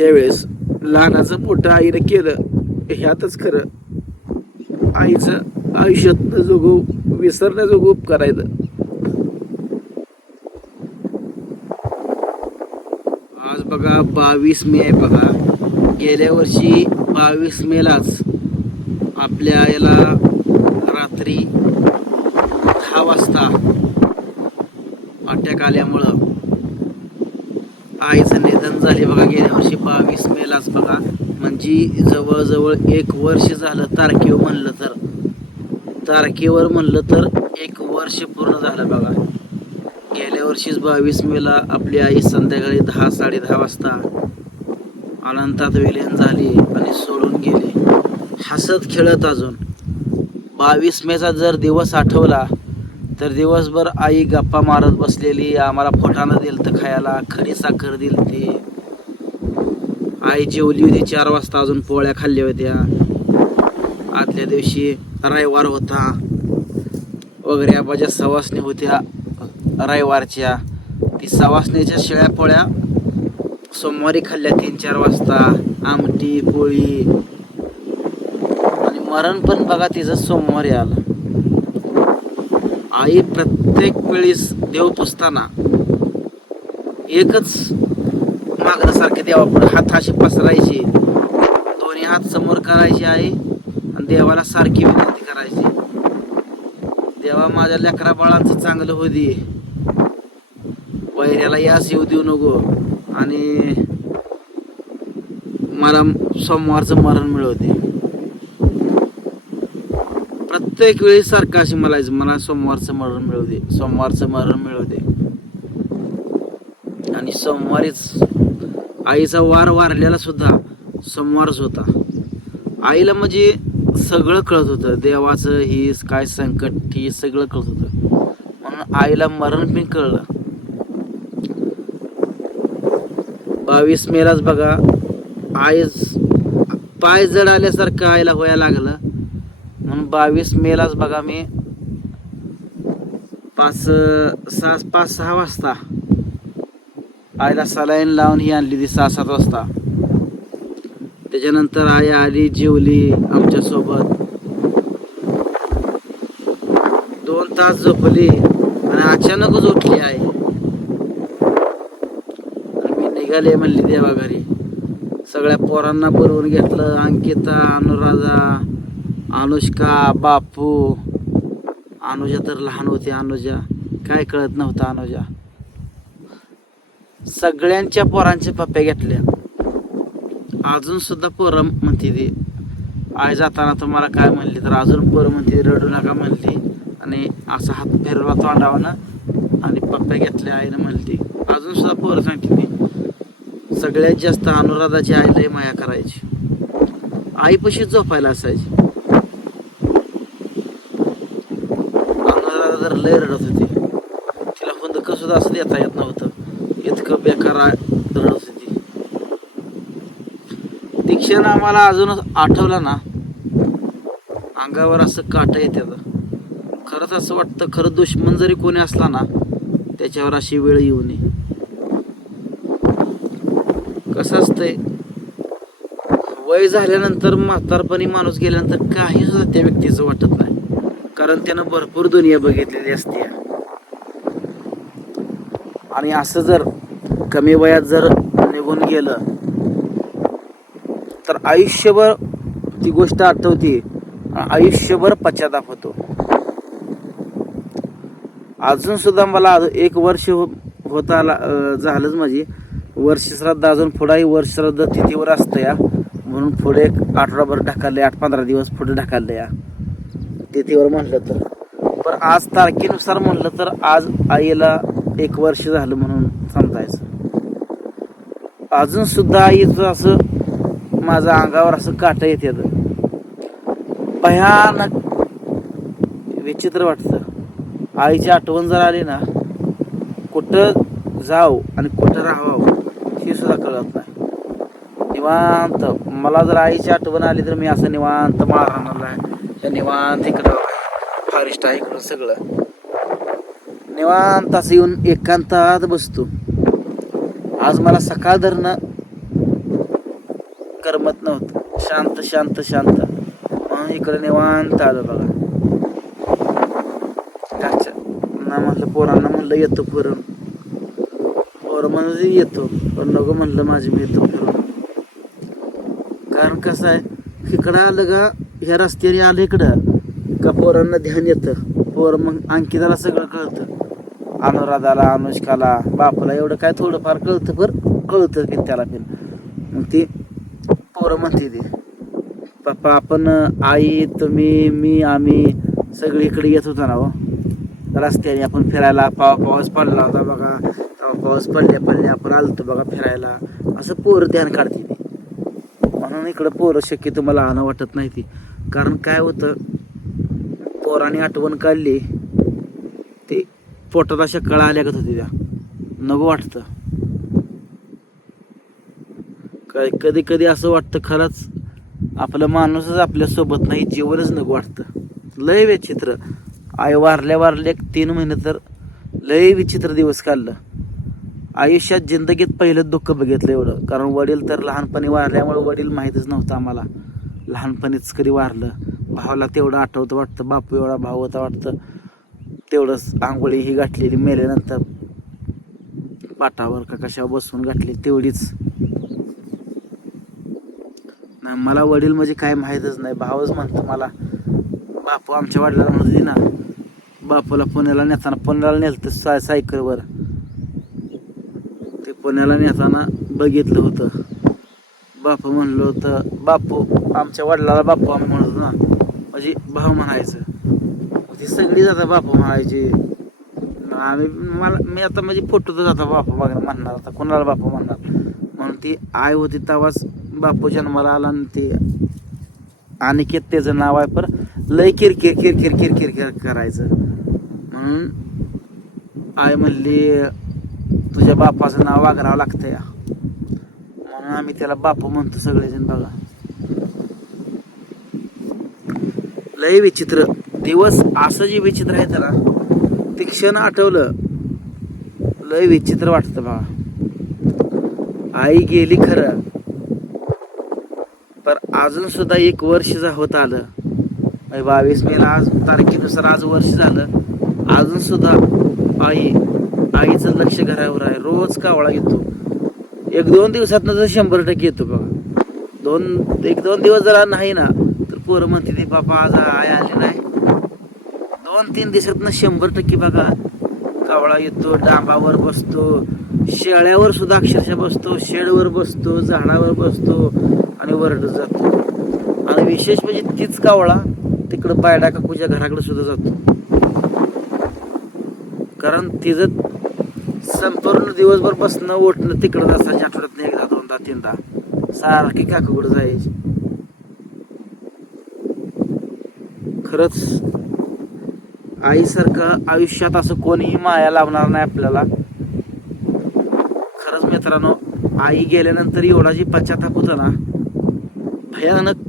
त्यावेळेस लहानाचं मोठं आईनं केलं ह्यातच खरं आईचं आयुष्यात जोगो विसरण्याजोगं उपकार आहेत. आज बघा बावीस मे आहे बघा. गेल्या वर्षी बावीस मेलाच आपल्या याला रात्री दहा वाजता अटॅक आल्यामुळं आईचं निधन झाले बघा गेल्या वर्षी बावीस मेलाच बघा. म्हणजे जवळजवळ एक वर्ष झालं तारखेवर म्हणलं तर. तारखेवर म्हणलं तर एक वर्ष पूर्ण झालं बघा. गेल्या वर्षीच बावीस मेला आपली आई संध्याकाळी दहा साडेदहा वाजता अनंतात विलीन झाली आणि सोडून गेली. हसत खेळत अजून. बावीस मेचा जर दिवस आठवला तर दिवसभर आई गप्पा मारत बसलेली आम्हाला फोटानं दिलं तर खायला खरी साखर दिल ती आई जेवली होती चार वाजता अजून पोळ्या खाल्ल्या होत्या. आदल्या दिवशी रविवार होता. वगैरे आबाच्या सवासणी होत्या रविवारच्या. ती सवासणीच्या शेळ्या पोळ्या सोमवारी खाल्ल्या तीन चार वाजता. आमटी पोळी. आणि मरण पण बघा तिचं सोमवारी आलं. आई प्रत्येक वेळेस देव पुसताना एकच मागण्यासारखे देवापुढे हात अशी पसरायची दोन्ही हात समोर करायची आई आणि देवाला सारखी विनंती करायची. देवा माझ्या लेकरा बाळांचं चांगलं होऊ दे. वैऱ्याला यास येऊ देऊ नको. आणि मला सोमवारचं मरण मिळवते प्रत्येक वेळी सारखं अशी म्हणायचं मला सोमवारचं मरण मिळू दे सोमवारचं मरण मिळू दे. आणि सोमवारीच आईचा वार वारलेला सुद्धा सोमवारच होता. आईला म्हणजे सगळं कळत होतं देवाचं ही काय संकट ही सगळं कळत होतं. म्हणून आईला मरण पण कळलं. बावीस मेलाच बघा आईज पाय जड आल्यासारखं आईला व्हायला लागलं. म्हणून बावीस मेलाच बघा मी. पाच सहा पाच सहा वाजता. आईला सलाईन लावून ही आणली ती सहा सात वाजता. त्याच्यानंतर आई आली जेवली आमच्यासोबत. दोन तास झोपली आणि अचानकच उठली आई. मी निघाले म्हणली देवा घरी सगळ्या पोरांना बोलवून घेतलं अंकिता अनुराधा अनुष्का बापू अनुजा तर लहान होती अनुजा. काय कळत नव्हतं अनुजा. सगळ्यांच्या पोरांच्या पप्प्या घेतल्या अजून सुद्धा पोरं म्हणते ती. आई जाताना तुम्हाला काय म्हणली? तर अजून पोरं म्हणते रडू नका म्हणली. आणि असा हात फिरवा तोंडावानं आणि पप्प्या घेतल्या आईनं म्हणली. अजून सुद्धा पोरं सांगते ती. सगळ्यात जास्त अनुराधाची आई लय माया करायची. आईपाशी झोपायला असायची. जर लय रडत होती तिला हुंदक सुद्धा असं देता येत नव्हतं. इतकं बेकार रडत होती. दीक्षेनं आम्हाला अजूनच आठवलं ना अंगावर असं काट येते खरंच असं वाटतं खरं दुश्मन जरी कोणी असला ना त्याच्यावर अशी वेळ येऊ नये. कसं असतंय वय झाल्यानंतर म्हातारपणी माणूस गेल्यानंतर काही सुद्धा त्या व्यक्तीचं वाटत नाही. कारण त्यानं भरपूर दुनिया बघितलेली असते आणि असं जर कमी वयात जर निघून गेलं तर आयुष्यभर ती गोष्ट आठवते आयुष्यभर पश्चाताप होतो. अजून सुद्धा मला एक वर्ष हो- होत आला झालंच माझी. वर्षश्राद्ध अजून पुढाही वर्षश्राद्ध तिथीवर असतं या म्हणून पुढे एक आठवडाभर ढकलले आठ पंधरा दिवस पुढे ढकलले या तिथीवर म्हटलं तर. पण आज तारखेनुसार म्हटलं तर आज आईला एक वर्ष झालं म्हणून समजायचं अजून सुद्धा आईचं असं माझ्या अंगावर असं काटा येते भयानक विचित्र वाटतं. आईची आठवण जर आली ना कुठं जाव आणि कुठं राहावं हे सुद्धा कळत नाही. निवांत. मला जर आईची आठवण आली तर मी असं निवांत माळ राहणार आहे निवांत इकडं फॉरेस्ट आहे इकडं सगळं. निवांत असं येऊन एकांतात बसतो. आज मला सकाळ धरणं करमत नव्हतं. शांत शांत शांत. म्हणून इकडे निवांत आलं बघा. घरच्या ना म्हणलं पोरांना म्हणलं येतो फिरून. पोरं म्हणलं येतो. पण नको म्हणलं माझी मी येतो फिरून. कारण कसं आहे इकडं आलं का ह्या रस्त्याने आलं इकडं. का पोरांना ध्यान येतं. पोर मग अंकिताला सगळं कळतं. अनुराधाला अनुष्काला बापाला एवढं काय थोडंफार कळतं पर कळतं की त्याला पण. मग ती पोरं म्हणते ते पप्पा आपण आई तुम्ही मी आम्ही सगळी इकडे येत होतो ना हो. रस्त्याने आपण फिरायला पाव पाऊस पडला होता बघा. तेव्हा पाऊस पडल्या पडल्या आपण आलतो बघा फिरायला. असं पोरं ध्यान काढते ती. म्हणून इकडं पोरं शक्यतो मला आणं वाटत नाही ती. कारण काय होतं पोराने आठवण काढली ते पोटात अशा कळा आल्यागत होती त्या नको वाटतं. काय कधी कधी असं वाटतं खरंच आपलं माणूसच आपल्यासोबत नाही जीवनच नको वाटतं. लय विचित्र. आई वारल्या वारल्या तीन महिने तर लय विचित्र दिवस काढलं. आयुष्यात जिंदगीत पहिलं दुःख बघितलं एवढं. कारण वडील तर लहानपणी वारल्यामुळे वडील माहीतच नव्हतं आम्हाला. लहानपणीच कधी वारलं. भावाला तेवढं आठवतं वाटतं बापू एवढा भाव होता वाटतं. तेवढंच आंघोळी ही गाठलेली मेल्यानंतर. पाटावर का कशावर बसून गाठली तेवढीच. नाही मला वडील म्हणजे काय माहीतच नाही. भावच म्हणतो मला. बापू आमच्या वडिलांना म्हणत ना बापूला पुण्याला नेताना पुण्याला नेलं साय सायकलवर. ते पुण्याला नेताना बघितलं होतं. बापू म्हणलं होतं बापू आमच्या वडिलाला बापू आम्ही म्हणत ना. म्हणजे भाऊ म्हणायचं. ती सगळी जाता बापू म्हणायची. आम्ही मला मी आता म्हणजे फोटो तर जाता बापू बघा म्हणणार आता कोणाला बापू म्हणणार? म्हणून ती आई होती तेव्हाच बापू जन्माला आला आणि ते अनिकेत त्याचं नाव आहे पर लय किरकिर किरकिर किरकिर किर करायचं. म्हणून आई म्हणली तुझ्या बापाचं नाव वागरावं लागतं या आम्ही त्याला बापू म्हणतो सगळेजण बघा. लय विचित्र. दिवस असं जे विचित्र आहे त्याला ते क्षण आठवलं. लय विचित्र वाटतं बघा. आई गेली खरं. पर अजून सुद्धा एक वर्ष जा होत आलं बावीस मेला आज तारखेनुसार आज वर्ष झालं अजून सुद्धा आई आईचं लक्ष घरावर आहे. रोज कावळा येतो. एक दोन दिवसात जर शंभर टक्के येतो बघा. दोन एक दोन दिवस जरा नाही ना तर पोरं म्हणते ते बाबा आज आय आली नाही. दोन तीन दिवसात शंभर टक्के बघा कावळा येतो डांबावर बसतो शेळ्यावर सुद्धा अक्षरशः बसतो शेडवर बसतो झाडावर बसतो आणि वरडत जातो. आणि विशेष म्हणजे तीच कावळा तिकडं बायडा काकूच्या घराकडे सुद्धा जातो. कारण तिचं संपूर्ण दिवसभर बसणं उठणं तिकडं असायची आठवड्यात एकदा दोनदा तीनदा. सारखी काकूकडे जायची? खरंच आईसारखं आयुष्यात असं कोणीही माया लावणार नाही आपल्याला. खरंच मित्रांनो आई गेल्यानंतर एवढा जी पश्चाताप होतो ना भयानक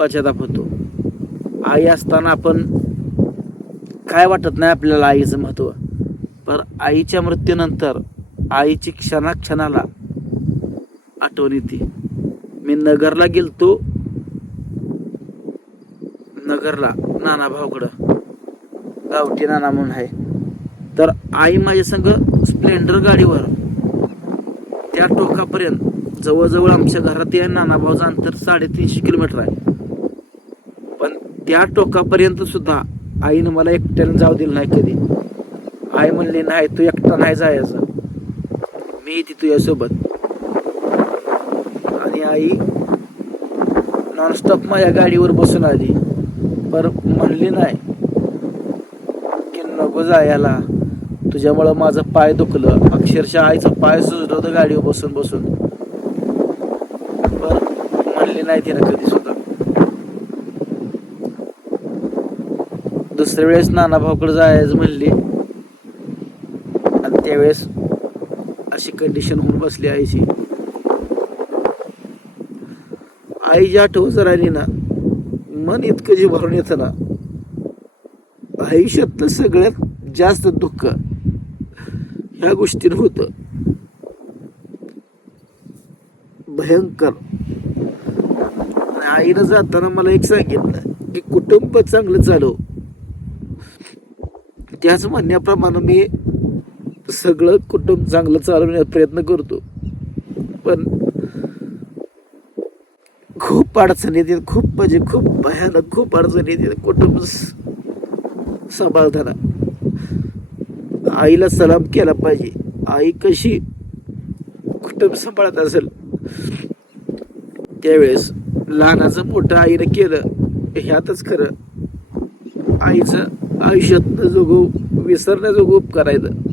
पश्चाताप होतो. आई असताना आपण काय वाटत नाही आपल्याला आईचं महत्त्व? पर आईच्या मृत्यूनंतर आईची क्षणाक्षणाला आठवण येते. मी नगरला गेलतो. नगरला नाना भाऊकडं. गावठी नाना म्हणून आहे. तर आई माझ्या संग स्प्लेंडर गाडीवर त्या टोकापर्यंत जवळजवळ आमच्या घरात या नाना भाऊचं अंतर साडेतीनशे किलोमीटर आहे. पण त्या टोकापर्यंत सुद्धा आईनं मला एकट्यानं जाऊ दिलं नाही कधी. आई म्हणली नाही तू एकटा नाही जायचं. मी येते तुझ्यासोबत. आणि आई नॉनस्टॉप माझ्या गाडीवर बसून आली. पर म्हणली नाही की नको जायला तुझ्यामुळं माझं पाय दुखलं. अक्षरशः आईचं पाय सुजलं होतं गाडीवर बसून बसून. पर म्हणली नाही तिनं कधी सुद्धा. दुसऱ्या वेळेस नाना भाऊकडे जायचं म्हणली त्यावेळेस अशी कंडिशन होऊन बसली आईची. आई जी आठवण जर आली ना मन इतकं जे भरून येतं ना आयुष्यातलं सगळ्यात जास्त दुःख ह्या गोष्टीनं होतं. भयंकर. आणि आईनं जाताना मला एक सांगितलं की कुटुंब चांगलं चालव. त्याच म्हणण्याप्रमाणे मी सगळं कुटुंब चांगलं चालवण्याचा प्रयत्न करतो. पण खूप अडचणी येतात खूप म्हणजे खूप भयानक खूप अडचणी येतात. कुटुंब सांभाळताना. आईला सलाम केला पाहिजे. आई कशी कुटुंब सांभाळत असेल? त्यावेळेस लहानाचं मोठं आईनं केलं ह्यातच खरं. आईचं आयुष्यातनं जोगं विसरण्याजोगं उपकारायचं